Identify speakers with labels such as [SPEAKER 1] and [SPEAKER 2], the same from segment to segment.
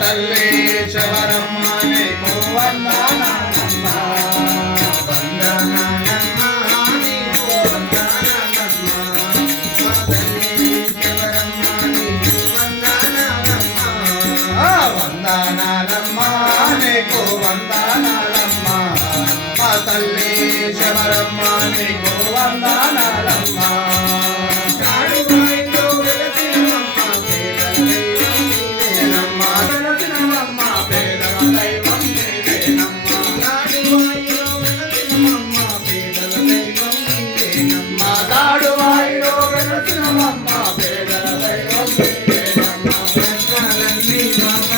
[SPEAKER 1] తల్లి శబరమ్మ నీకు వందనమ్మ వందనమ్మ నీకు వందనాలమ్మ నీకు వందనాలమ్మ మా తల్లి శబరమ్మ నీకు వందనాలమ్మ Thank you.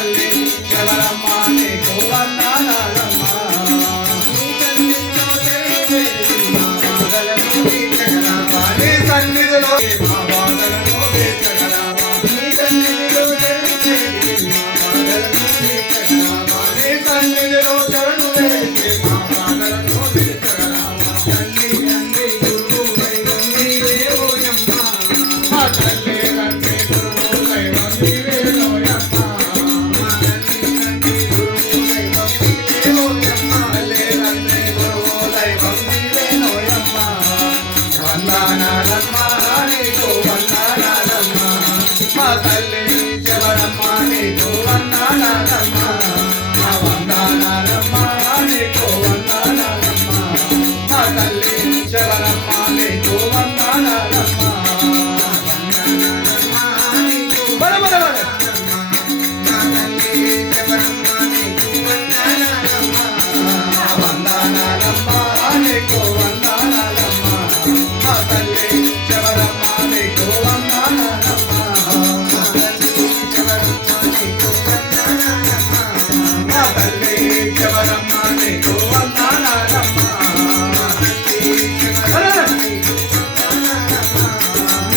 [SPEAKER 1] మా వందనాలమ్మా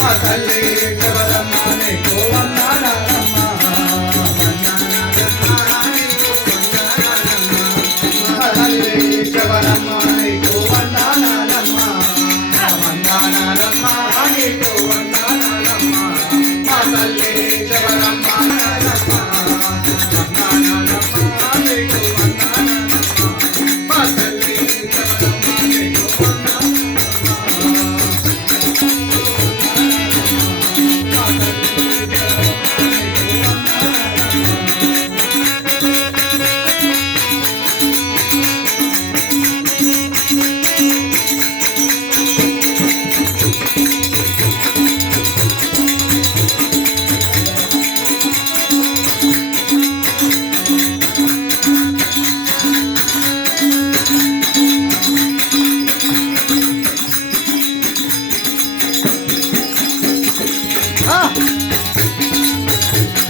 [SPEAKER 1] ಮಗಲೇ あ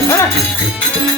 [SPEAKER 1] あ